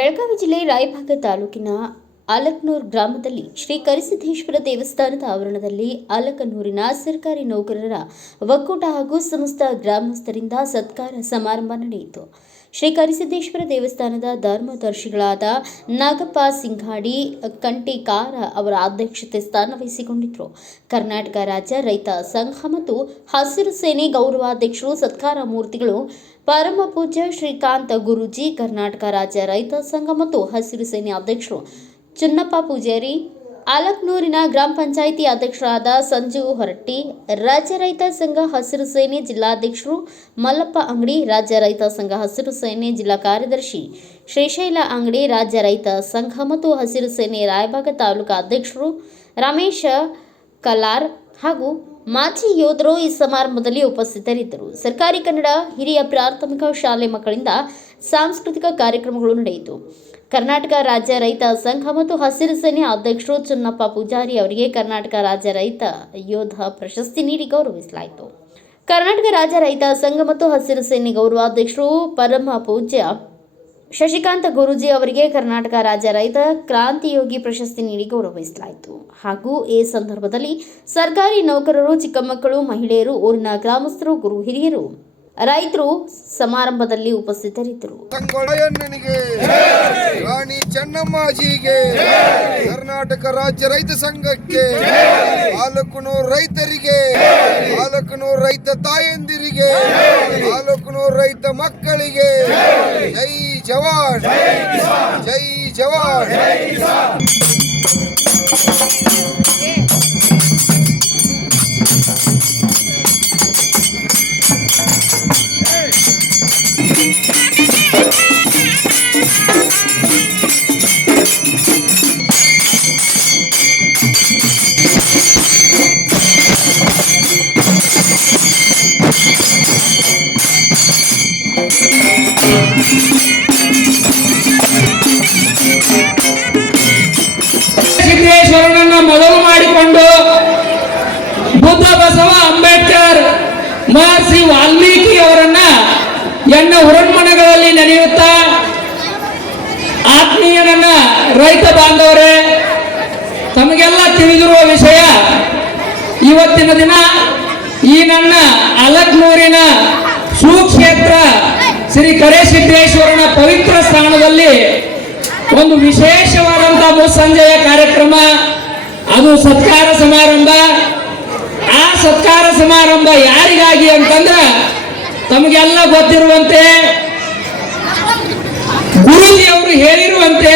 ಬೆಳಗಾವಿ ಜಿಲ್ಲೆ ರಾಯಭಾಗ ತಾಲೂಕಿನ ಆಲಕನೂರು ಗ್ರಾಮದಲ್ಲಿ ಶ್ರೀ ಕರಿಸಿದ್ದೇಶ್ವರ ದೇವಸ್ಥಾನದ ಆವರಣದಲ್ಲಿ ಆಲಕನೂರಿನ ಸರ್ಕಾರಿ ನೌಕರರ ಒಕ್ಕೂಟ ಹಾಗೂ ಸಮಸ್ತ ಗ್ರಾಮಸ್ಥರಿಂದ ಸತ್ಕಾರ ಸಮಾರಂಭ ನಡೆಯಿತು. ಶ್ರೀ ಕರಿಸಿದ್ದೇಶ್ವರ ದೇವಸ್ಥಾನದ ಧರ್ಮದರ್ಶಿಗಳಾದ ನಾಗಪ್ಪ ಸಿಂಘಾಡಿ ಕಂಟಿಕಾರ ಅವರ ಅಧ್ಯಕ್ಷತೆ ಸ್ಥಾನ ವಹಿಸಿಕೊಂಡಿದ್ದರು. ಕರ್ನಾಟಕ ರಾಜ್ಯ ರೈತ ಸಂಘ ಮತ್ತು ಹಸಿರು ಸೇನೆ ಗೌರವಾಧ್ಯಕ್ಷರು ಸತ್ಕಾರ ಮೂರ್ತಿಗಳು ಪರಮ ಪೂಜ್ಯ ಶ್ರೀಕಾಂತ ಗುರೂಜಿ, ಕರ್ನಾಟಕ ರಾಜ್ಯ ರೈತ ಸಂಘ ಮತ್ತು ಹಸಿರು ಸೇನೆ ಅಧ್ಯಕ್ಷರು ಚುನ್ನಪ್ಪ ಪೂಜಾರಿ, ಆಲಕನೂರಿನ ಗ್ರಾಮ ಪಂಚಾಯಿತಿ ಅಧ್ಯಕ್ಷರಾದ ಸಂಜು ಹೊರಟ್ಟಿ, ರಾಜ್ಯ ರೈತ ಸಂಘ ಹಸಿರು ಸೇನೆ ಜಿಲ್ಲಾಧ್ಯಕ್ಷರು ಮಲ್ಲಪ್ಪ ಅಂಗಡಿ, ರಾಜ್ಯ ರೈತ ಸಂಘ ಹಸಿರು ಸೇನೆ ಜಿಲ್ಲಾ ಕಾರ್ಯದರ್ಶಿ ಶ್ರೀಶೈಲ ಅಂಗಡಿ, ರಾಜ್ಯ ರೈತ ಸಂಘ ಮತ್ತು ಹಸಿರು ಸೇನೆ ರಾಯಭಾಗ ತಾಲೂಕಾ ಅಧ್ಯಕ್ಷರು ರಮೇಶ ಕಲಾರ್ ಹಾಗೂ ಮಾಜಿ ಯೋಧರು ಈ ಸಮಾರಂಭದಲ್ಲಿ ಉಪಸ್ಥಿತರಿದ್ದರು. ಸರ್ಕಾರಿ ಕನ್ನಡ ಹಿರಿಯ ಪ್ರಾಥಮಿಕ ಶಾಲೆ ಮಕ್ಕಳಿಂದ ಸಾಂಸ್ಕೃತಿಕ ಕಾರ್ಯಕ್ರಮಗಳು ನಡೆಯಿತು. ಕರ್ನಾಟಕ ರಾಜ್ಯ ರೈತ ಸಂಘ ಮತ್ತು ಹಸಿರು ಸೇನೆ ಅಧ್ಯಕ್ಷರು ಚುನ್ನಪ್ಪ ಪೂಜಾರಿ ಅವರಿಗೆ ಕರ್ನಾಟಕ ರಾಜ್ಯ ರೈತ ಯೋಧ ಪ್ರಶಸ್ತಿ ನೀಡಿ ಗೌರವಿಸಲಾಯಿತು. ಕರ್ನಾಟಕ ರಾಜ್ಯ ರೈತ ಸಂಘ ಮತ್ತು ಹಸಿರು ಸೇನೆ ಗೌರವಾಧ್ಯಕ್ಷರು ಪರಮ ಪೂಜ್ಯ ಶಶಿಕಾಂತ ಗುರೂಜಿ ಅವರಿಗೆ ಕರ್ನಾಟಕ ರಾಜ್ಯ ರೈತ ಕ್ರಾಂತಿಯೋಗಿ ಪ್ರಶಸ್ತಿ ನೀಡಿ ಗೌರವಿಸಲಾಯಿತು. ಹಾಗೂ ಈ ಸಂದರ್ಭದಲ್ಲಿ ಸರ್ಕಾರಿ ನೌಕರರು, ಚಿಕ್ಕ ಮಕ್ಕಳು, ಮಹಿಳೆಯರು, ಊರಿನ ಗ್ರಾಮಸ್ಥರು, ಗುರು ಹಿರಿಯರು, ರೈತರು ಸಮಾರಂಭದಲ್ಲಿ ಉಪಸ್ಥಿತರಿದ್ದರು. ರಾಣಿ ಚೆನ್ನಮ್ಮಾಜಿಗೆ, ಕರ್ನಾಟಕ ರಾಜ್ಯ ರೈತ ಸಂಘಕ್ಕೆ, ಆಲಕನೂರು ರೈತರಿಗೆ, ಆಲಕನೂರು ರೈತ ತಾಯಂದಿರಿಗೆ, ಆಲಕನೂರು ರೈತ ಮಕ್ಕಳಿಗೆ ಜೈ ಜವಾನ್, ಜೈ ಜವಾನ್. ಸಿದ್ದೇಶ್ವರನನ್ನು ಮೊದಲು ಮಾಡಿಕೊಂಡು ಬುದ್ಧ, ಬಸವ, ಅಂಬೇಡ್ಕರ್, ಮಹರ್ಷಿ ವಾಲ್ಮೀಕಿ ಅವರನ್ನ ಎನ್ನ ಹುರಣ್ಮನೆಗಳಲ್ಲಿ ನಡೆಯುತ್ತಾ ಆತ್ಮೀಯನನ್ನ ರೈತ ಬಾಂಧವರೇ, ತಮಗೆಲ್ಲ ತಿಳಿದಿರುವ ವಿಷಯ, ಇವತ್ತಿನ ದಿನ ಈ ನನ್ನ ಆಲಕನೂರಿನ ಸುಕ್ಷೇತ್ರ ಶ್ರೀ ಕರಿಸಿದ್ದೇಶ್ವರನ ಪವಿತ್ರ ಸ್ಥಾನದಲ್ಲಿ ಒಂದು ವಿಶೇಷವಾದಂತಹ ಮುಸ್ಸಂಜೆಯ ಕಾರ್ಯಕ್ರಮ, ಅದು ಸತ್ಕಾರ ಸಮಾರಂಭ. ಆ ಸತ್ಕಾರ ಸಮಾರಂಭ ಯಾರಿಗಾಗಿ ಅಂತಂದ್ರೆ, ತಮಗೆಲ್ಲ ಗೊತ್ತಿರುವಂತೆ ಗುರೂಜಿಯವರು ಹೇಳಿರುವಂತೆ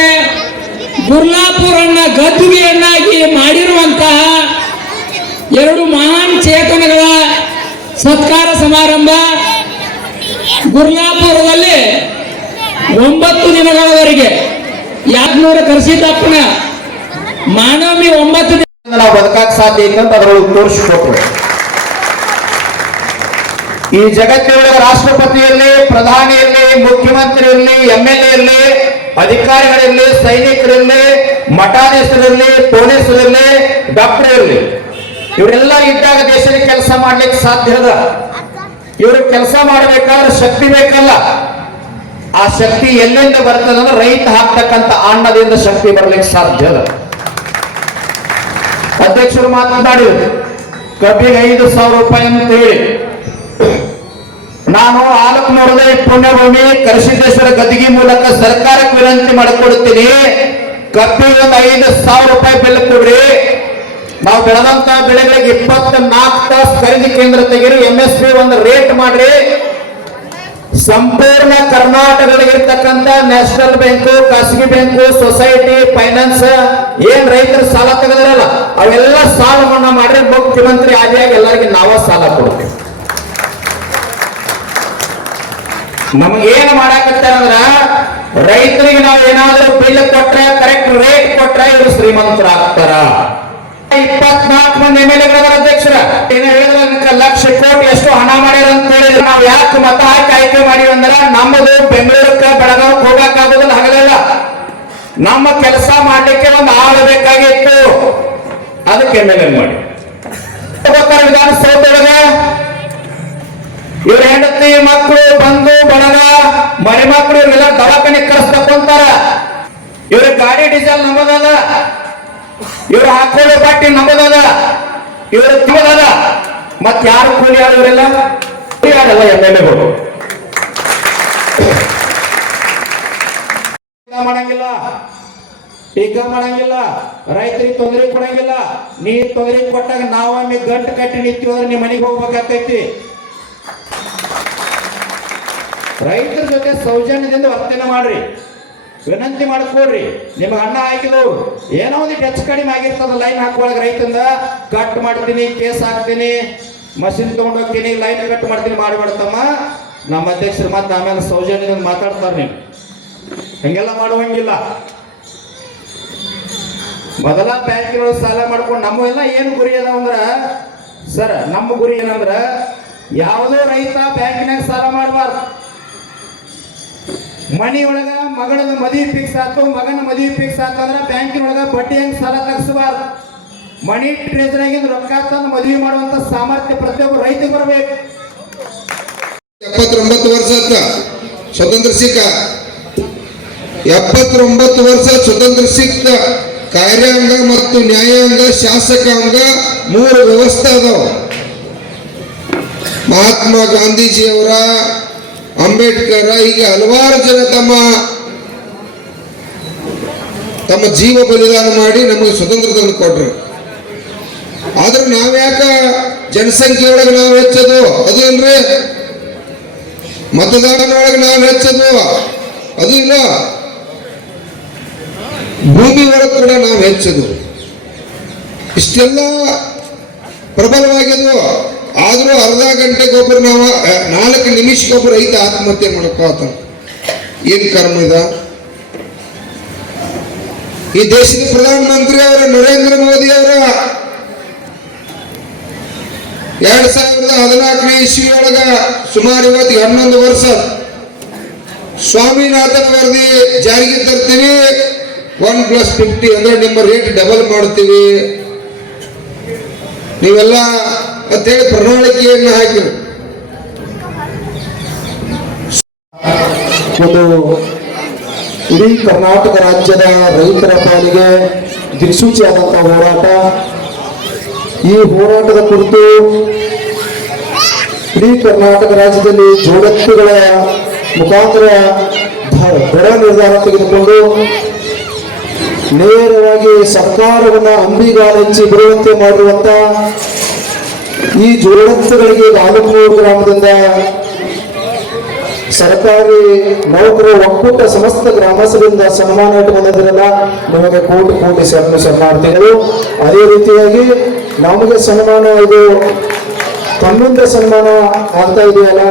ಗುರ್ಲಾಪುರನ್ನ ಗದ್ದುಗೆಯನ್ನಾಗಿ ಮಾಡಿರುವಂತಹ ಎರಡು ಮಹಾನ್ ಚೇತನಗಳ ಸತ್ಕಾರ ಸಮಾರಂಭ ಗುರ್ಲಾಪುರದಲ್ಲಿ 9 ದಿನಗಳವರೆಗೆ ಯಾದನೂರ ಕರಿಸಿದ್ದಪ್ಪನ ಮಾನವಮಿ 9 ದಿನ ನಾವು ಬದುಕಕ್ಕೆ ಸಾಧ್ಯ ಐತೆ ಅಂತ ಅದರೊಳಗೆ ತೋರಿಸಿಕೊಟ್ರು. ಈ ಜಗತ್ತಿನೊಳಗೆ ರಾಷ್ಟ್ರಪತಿಯಲ್ಲಿ, ಪ್ರಧಾನಿಯಲ್ಲಿ, ಮುಖ್ಯಮಂತ್ರಿಯಲ್ಲಿ, MLA ಇರಲಿ, ಅಧಿಕಾರಿಗಳಿರಲಿ, ಸೈನಿಕರಿರಲಿ, ಮಠಾಧೀಶರಿರಲಿ, ಪೊಲೀಸರಿರಲಿ, ಡಾಕ್ಟರ್ ಇರಲಿ, ಇವರೆಲ್ಲ ಇದ್ದಾಗ ದೇಶದ ಕೆಲಸ ಮಾಡ್ಲಿಕ್ಕೆ ಸಾಧ್ಯ ಅದ. ಇವ್ರಿಗೆ ಕೆಲಸ ಮಾಡಬೇಕಾದ್ರೆ ಶಕ್ತಿ ಬೇಕಲ್ಲ. ಆ ಶಕ್ತಿ ಎಲ್ಲಿಂದ ಬರ್ತದೆ ಅಂದ್ರೆ ರೈತ ಹಾಕ್ತಕ್ಕಂಥ ಅನ್ನದಿಂದ ಶಕ್ತಿ ಬರ್ಲಿಕ್ಕೆ ಸಾಧ್ಯ ಅದ. ಅಧ್ಯಕ್ಷರು ಮಾತನಾಡಿದ್ರು, ಕಬ್ಬಿಗೆ 5,000 ರೂಪಾಯಿ ಅಂತ ಹೇಳಿ. ನಾನು ಆಲಕನೂರದ ಪುಣ್ಯಭೂಮಿ ಕರಿಸಿದ್ದೇಶ್ವರ ಗದ್ದಿಗೆ ಮೂಲಕ ಸರ್ಕಾರಕ್ಕೆ ವಿನಂತಿ ಮಾಡಿಕೊಡ್ತೀನಿ, ಕಬ್ಬಿಗೆ ಒಂದು 5,000 ರೂಪಾಯಿ ಬಿಲ್ ಕೊಡ್ರಿ. ನಾವು ಬೆಳೆದಂತ ಬೆಳೆಗಳಿಗೆ 24 ತಾಸು ಖರೀದಿ ಕೇಂದ್ರ ತೆಗೀರಿ, MSP ಒಂದು ರೇಟ್ ಮಾಡ್ರಿ. ಸಂಪೂರ್ಣ ಕರ್ನಾಟಕದಲ್ಲಿರ್ತಕ್ಕಂಥ ನ್ಯಾಷನಲ್ ಬ್ಯಾಂಕು, ಖಾಸಗಿ ಬ್ಯಾಂಕು, ಸೊಸೈಟಿ, ಫೈನಾನ್ಸ್ ಏನ್ ರೈತರು ಸಾಲ ತೆಗೆದ್ರಲ್ಲ ಅವೆಲ್ಲ ಸಾಲ ಮನ್ನಾ ಮಾಡ್ರಿ. ಮುಖ್ಯಮಂತ್ರಿ ಆದಿಯಾಗಿ ಎಲ್ಲರಿಗೆ ನಾವ ಸಾಲ ಕೊಡ್ತೀವಿ. ನಮಗೇನು ಮಾಡಾಕತ್ತಾರಂದ್ರ, ರೈತರಿಗೆ ನಾವು ಏನಾದ್ರೂ ಬಿಲ್ ಕೊಟ್ರೆ, ಕರೆಕ್ಟ್ ರೇಟ್ ಕೊಟ್ರೆ ಇವರು ಶ್ರೀಮಂತರಾಗ್ತಾರ. 24 ಮಂದಿ MLA ಅಧ್ಯಕ್ಷರ ಏನ ಹೇಳಿದ್ರ ಲಕ್ಷ ಕೋಟಿ ಎಷ್ಟು ಹಣ ಮಾಡ್ಯಾರ ಅಂತ ಹೇಳಿದ್ರೆ, ನಾವು ಯಾಕೆ ಮತ ಹಾಕಿ ಆಯ್ಕೆ ಮಾಡಿವಿ ಅಂದ್ರ, ನಮ್ಮದು ಬೆಂಗಳೂರಕ್ಕೆ ಬೆಳಗಾವಿಗೆ ಹೋಗಕ್ಕಾಗೋದಿಲ್ಲ, ಹಗಲೆಲ್ಲ ನಮ್ಮ ಕೆಲಸ ಮಾಡ್ಲಿಕ್ಕೆ ಒಂದು ಆಳು ಬೇಕಾಗಿತ್ತು. ಅದಕ್ಕೆ MLA ಮಾಡಿ ವಿಧಾನಸೌಧದೊಳಗೆ ಇವ್ರ ಹೆಂಡತಿ, ಮಕ್ಕಳು, ಬಂಧು ಬಳಗ, ಮರಿ ಮಕ್ಕಳು ಇವರೆಲ್ಲ ದವಾಖಾನೆ ಕಳಿಸ್ತಕೊಂತಾರ. ಇವ್ರ ಗಾಡಿ ಡೀಸೆಲ್ ನಮ್ಮದದ, ಇವ್ರು ಹಾಕೊಳ್ಳೋ ಬಟ್ಟೆ ನಮ್ಮದದ, ಇವ್ರ ತಿಮ್ಮದದ. ಮತ್ ಯಾರು ಕೂಲಿ ಆಡೋರೆಲ್ಲ MLA ಮಾಡಂಗಿಲ್ಲ, ಟೀಕಾ ಮಾಡಂಗಿಲ್ಲ, ರೈತರಿಗೆ ತೊಂದರೆ ಕೊಡಂಗಿಲ್ಲ. ನೀ ತೊಂದರೆ ಕೊಟ್ಟಾಗ ನಾವೊಮ್ಮೆ ಗಂಟು ಕಟ್ಟಿ ನಿಂತೀವಿ ಅಂದ್ರೆ ನಿಮ್ಮ ಮನೆಗೆ ಹೋಗ್ಬೇಕಾಗ್ತೈತಿ. ರೈತರ ಜೊತೆ ಸೌಜನ್ಯದಿಂದ ವರ್ತನೆ ಮಾಡ್ರಿ, ವಿನಂತಿ ಮಾಡ್ಕೊಡ್ರಿ. ನಿಮ್ಗೆ ಅನ್ನ ಹಾಕಿದವ್ರು ಏನೋ ಒಂದು ಹೆಚ್ಚು ಕಡಿಮೆ ಆಗಿರ್ತದ, ಲೈನ್ ಹಾಕುವಾಗ ರೈತಂದ ಕಟ್ ಮಾಡ್ತೀನಿ, ಕೇಸ್ ಹಾಕ್ತೀನಿ, ಮಷಿನ್ ತಗೊಂಡು ಹೋಗ್ತೀನಿ, ಲೈನ್ ಕಟ್ ಮಾಡ್ತೀನಿ ಮಾಡಿಬಿಡ್ತಮ್ಮ. ನಮ್ಮ ಅಧ್ಯಕ್ಷರು ಮತ್ತೆ ಆಮೇಲೆ ಸೌಜನ್ಯದಿಂದ ಮಾತಾಡ್ತಾರೆ. ನೀವು ಹಂಗೆಲ್ಲ ಮಾಡುವಂಗಿಲ್ಲ. ಮೊದಲ ಬ್ಯಾಂಕ್ಗಳು ಸಾಲ ಮಾಡ್ಕೊಂಡು ನಮ್ಮೆಲ್ಲ ಏನು ಗುರಿ ಅದ ಅಂದ್ರ ಸರ್, ನಮ್ಮ ಗುರಿ ಏನಂದ್ರ ಯಾವುದೋ ರೈತ ಬ್ಯಾಂಕಿನಾಗ ಸಾಲ ಮಾಡಬಾರ್ದು. ಮನೆಯೊಳಗ ಮಗಳ ಮದುವೆ ಫಿಕ್ಸ್ ಆಯ್ತು, ಮಗನ ಮದುವೆ ಫಿಕ್ಸ್ ಆತಂದ್ರ ಬ್ಯಾಂಕಿನೊಳಗ ಬಡ್ಡಿ ಹೆಂಗ್ ಸಾಲ ತಗ್ಸಬಾರ್ದು. ಮನಿ ಟ್ರೇಜರಾಗಿಂದ ರೊಕ್ಕ ತಂದು ಮದುವೆ ಮಾಡುವಂತ ಸಾಮರ್ಥ್ಯ ಪ್ರತಿಯೊಬ್ಬ ರೈತಗೆ ಬರಬೇಕು. 79 ವರ್ಷ ಸ್ವತಂತ್ರ ಸಿಕ್ಕ, 79 ವರ್ಷ ಸ್ವತಂತ್ರ ಸಿಕ್ಕ. ಕಾರ್ಯಾಂಗ ಮತ್ತು ನ್ಯಾಯಾಂಗ, ಶಾಸಕಾಂಗ 3 ವ್ಯವಸ್ಥೆ ಅದಾವ. ಮಹಾತ್ಮ ಗಾಂಧೀಜಿಯವರ, ಅಂಬೇಡ್ಕರ್, ಹೀಗೆ ಹಲವಾರು ಜನ ತಮ್ಮ ಜೀವ ಬಲಿದಾನ ಮಾಡಿ ನಮಗೆ ಸ್ವತಂತ್ರ ತಂದು ಕೊಟ್ರು. ಆದ್ರೆ ನಾವ್ಯಾಕ ಜನಸಂಖ್ಯೆ ಒಳಗೆ ನಾವು ಹೆಚ್ಚದು? ಅದು ಇಲ್ರಿ. ಮತದಾನದೊಳಗೆ ನಾವು ಹೆಚ್ಚದು? ಅದು ಇಲ್ಲ. ಭೂಮಿ ಒಳಗೆ ಕೂಡ ನಾವು ಹೆಚ್ಚದು. ಇಷ್ಟೆಲ್ಲ ಪ್ರಬಲವಾಗ್ಯದು. ಆದ್ರೂ ಅರ್ಧ ಗಂಟೆಗೊಬ್ಬರು ನಾವು 4 ನಿಮಿಷಕ್ಕೊಬ್ಬರು ರೈತ ಆತ್ಮಹತ್ಯೆ ಮಾಡ್ಕೋತ. ಏನ್ ಕರ್ಮ ಇದ? ಈ ದೇಶದ ಪ್ರಧಾನಮಂತ್ರಿ ಅವರು ನರೇಂದ್ರ ಮೋದಿ ಅವರ 2014ನೇ ಇಸ್ವಿ ಒಳಗ ಸುಮಾರು ಇವತ್ತಿಗೆ 11 ವರ್ಷ ಸ್ವಾಮಿನಾಥನ್ ವರದಿ ಜಾರಿಗೆ ತರ್ತೀವಿ, 1+50 ಅಂದ್ರೆ ನಿಮ್ಮ ರೇಟ್ ಡಬಲ್ ಮಾಡ್ತೀವಿ ನೀವೆಲ್ಲ ಅಂತೇಳಿ ಪ್ರಣಾಳಿಕೆಯನ್ನು ಹಾಕಿರು. ಒಂದು ಇಡೀ ಕರ್ನಾಟಕ ರಾಜ್ಯದ ರೈತರ ಪಾಲಿಗೆ ದಿಕ್ಸೂಚಿಯಾದಂತಹ ಹೋರಾಟ. ಈ ಹೋರಾಟದ ಕುರಿತು ಇಡೀ ಕರ್ನಾಟಕ ರಾಜ್ಯದಲ್ಲಿ ಜೋಡತ್ತುಗಳ ಮುಖಾಂತರ ದೃಢ ನಿರ್ಧಾರ ತೆಗೆದುಕೊಂಡು ನೇರವಾಗಿ ಸರ್ಕಾರವನ್ನು ಅಂಬಿಗಾಲೆಚ್ಚಿ ಬಿಡುವಂತೆ ಮಾಡಿರುವಂತ ಈ ಜೋಡತ್ತುಗಳಿಗೆ ಆಲೂಕೂರು ಗ್ರಾಮದಿಂದ ಸರ್ಕಾರಿ ನೌಕರ ಒಕ್ಕೂಟ ಸಮಸ್ತ ಗ್ರಾಮಸ್ಥರಿಂದ ಸನ್ಮಾನ ಇಟ್ಟುಕೊಂಡಿದ್ರಲ್ಲ, ನಿಮಗೆ ಕೋಟಿ ಕೋಟಿ ಶರಣಾರ್ಥಿಗಳು. ಅದೇ ರೀತಿಯಾಗಿ ನಮಗೆ ಸನ್ಮಾನ, ಇದು ತಮ್ಮಿಂದ ಸನ್ಮಾನ ಆಗ್ತಾ ಇದೆಯಲ್ಲ,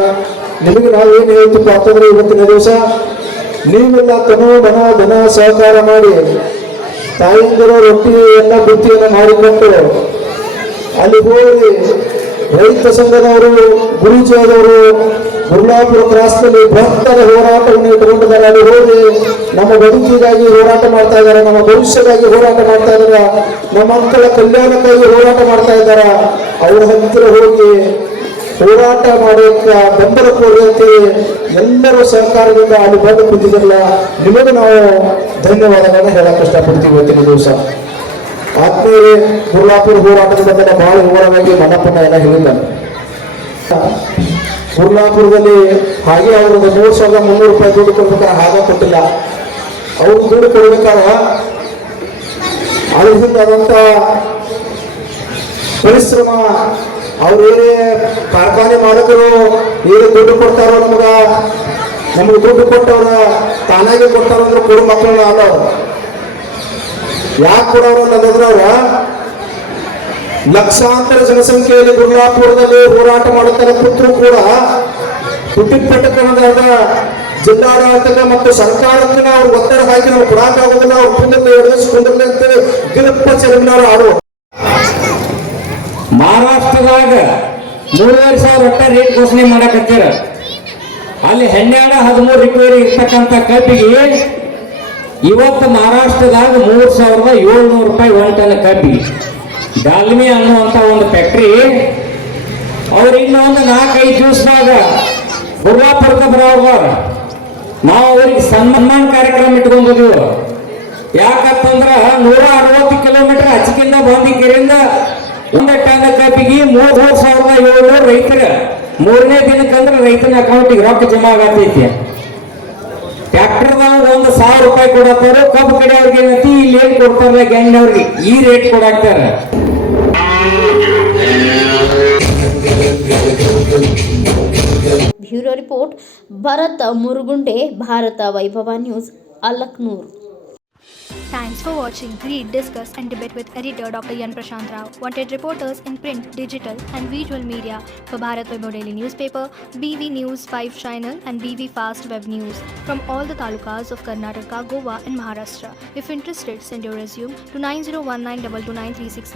ನಿಮಗೆ ನಾವೇನು ಹೇಳ್ತೀವಿ ಅಂತಂದ್ರೆ ಇವತ್ತಿನ ದಿವಸ ನೀವೆಲ್ಲ ತನೋ ಮನ ಧನ ಸಹಕಾರ ಮಾಡಿ ತಾಯಿಂದರು ರೊಟ್ಟಿ ಎಲ್ಲ ಬುತ್ತಿಯನ್ನು ಮಾಡಿಕೊಟ್ಟು ಅಲ್ಲಿ ಹೋಗಿ ರೈತ ಸಂಘದವರು, ಗುರುಜಿಯಾದವರು ಗುರುಲಾಪುರ ಕ್ರಾಸ್ನಲ್ಲಿ ಬೃಹತ್ತರ ಹೋರಾಟವನ್ನು ಇಟ್ಟುಕೊಂಡಿದ್ದಾರೆ. ಅಲ್ಲಿ ಹೋಗಿ ನಮ್ಮ ಬದುಕಿಗಾಗಿ ಹೋರಾಟ ಮಾಡ್ತಾ ಇದ್ದಾರೆ, ನಮ್ಮ ಭವಿಷ್ಯಕ್ಕಾಗಿ ಹೋರಾಟ ಮಾಡ್ತಾ ಇದ್ದಾರೆ, ನಮ್ಮ ಮಕ್ಕಳ ಕಲ್ಯಾಣಕ್ಕಾಗಿ ಹೋರಾಟ ಮಾಡ್ತಾ ಇದ್ದಾರೆ. ಅವರ ಹತ್ತಿರ ಹೋಗಿ ಹೋರಾಟ ಮಾಡೋಕ್ಕೆ ಬೆಂಬಲ ಕೊಡುವಂತೆ ಎಲ್ಲರೂ ಸಹಕಾರದಿಂದ ಅಲ್ಲಿ ಬಂದು ಕೂತಿದ್ರಲ್ಲ, ನಿಮಗೆ ನಾವು ಧನ್ಯವಾದಗಳನ್ನು ಹೇಳಕ್ಕೆ ಇಷ್ಟಪಡ್ತೀವಿ. ಇವತ್ತಿನ ದಿವಸ ಆತ್ಮೀಯರೇ, ಗುರುಲಾಪುರ ಹೋರಾಟದ ಬಗ್ಗೆ ಬಹಳ ವಿವರವಾಗಿ ಮನಪ್ಪಣ್ಣ ಎಲ್ಲ ಹೇಳಿದ್ದಾರೆ. ಗುರುಲಾಪುರದಲ್ಲಿ ಹಾಗೆ ಅವ್ರದ್ದು 3,300 ರೂಪಾಯಿ ದುಡ್ಡು ಕೊಡ್ಬೇಕಾದ್ರೆ ಹಾಗೆ ಕೊಟ್ಟಿಲ್ಲ. ಅವ್ರು ದುಡ್ಡು ಕೊಡ್ಬೇಕಾದ್ರೆ ಆದಂತ ಪರಿಶ್ರಮ, ಅವ್ರೇನೇ ಕಾರ್ಖಾನೆ ಮಾಲಕರು ಏನು ದುಡ್ಡು ಕೊಡ್ತಾರೋ ನಮಗೆ ದುಡ್ಡು ಕೊಟ್ಟವ್ರ ತಾನಾಗೆ ಕೊಡ್ತಾರೋ ಅಂದ್ರೆ ಕೊಡು ಮಕ್ಕಳನ್ನ ಅಲ್ಲ. ಯಾಕೆ ಕೊಡೋರು ಅನ್ನೋದಂದ್ರೆ ಅವ್ರ ಲಕ್ಷಾಂತರ ಜನಸಂಖ್ಯೆಯಲ್ಲಿ ಗುರುಲಾಪುರದಲ್ಲಿ ಹೋರಾಟ ಮಾಡುತ್ತಾರೆ. ಪುತ್ರರು ಕೂಡ ಹುಟ್ಟಿಪಟ್ಟಕರದ ಜಿಲ್ಲಾಡಳಿತ ಮತ್ತು ಸರ್ಕಾರಕ್ಕೆ ಅವ್ರು ಒತ್ತಡ ಹಾಕಿ ನಾವು ಕೊಡಕ್ಕಾಗೋದಿಲ್ಲ, ಅವ್ರು ಕುಂದಿರ್ಲಿ ಅಂತೇಳಿ ಗಿರಪ್ಪ ಚೆಲುವಿನವರು ಆಡುವ. ಮಹಾರಾಷ್ಟ್ರದಾಗ 3,500 ರೂಪಾಯಿ ರೇಟ್ ಘೋಷಣೆ ಮಾಡಕತ್ತೀರ. ಅಲ್ಲಿ 12-13 ರಿಪೇರಿ ಇರ್ತಕ್ಕಂಥ ಕಬ್ಬಿಗೆ ಇವತ್ತು ಮಹಾರಾಷ್ಟ್ರದಾಗ 3,700 ರೂಪಾಯಿ 1 ಟನ್ ಕಬ್ಬಿಗೆ. ಡಾಲ್ಮಿ ಅನ್ನುವಂಥ ಒಂದು ಫ್ಯಾಕ್ಟ್ರಿ ಅವ್ರು ಇನ್ನೊಂದು 4-5 ದಿವಸದಾಗ ಗುರುಲಾಪುರಕ್ಕೆ ಬರೋರು ನಾವು ಅವ್ರಿಗೆ ಸನ್ಮಾನ ಕಾರ್ಯಕ್ರಮ ಇಟ್ಕೊಂಡಿದ್ವಿ. ಯಾಕಂತಂದ್ರ 160 ಕಿಲೋಮೀಟರ್ ಅಚ್ಚಿಕಿಂದ ಬಾಂದಿಕೆರೆಯಿಂದ ಒಂದು ಟನ್ ಕಬ್ಬಿಗೆ 3,700 ರೈತರ 3ನೇ ದಿನಕ್ಕಂದ್ರೆ ರೈತನ ಅಕೌಂಟಿಗೆ ರೊಕ್ಕ ಜಮಾ ಆಗತೈತಿ. ಟ್ರ್ಯಾಕ್ಟರ್ದಾಗ 1,000 ರೂಪಾಯಿ ಕೊಡತ್ತಾರ. ಕಬ್ಬು ಕಡೆ ಅವ್ರಿಗೆ ಏನೈತಿ, ಇಲ್ಲಿ ಏನ್ ಕೊಡ್ತಾರಲ್ಲ ಗ್ಯಾಂಗ್ನವ್ರಿಗೆ ಈ ರೇಟ್ ಕೊಡಾಕ್ತಾರ. Bureau report Bharath Murugunde, Bharatha Vaibhava news, Alaknur. Thanks for watching. Read, discuss and debate with editor Dr. Yan Prashant Rao. Wanted reporters in print, digital and visual media for Bharat Vaibhav Daily Newspaper, BV News 5 Channel and BV Fast Web News from all the talukas of Karnataka, Goa and Maharashtra. If interested, send your resume to 9019229369.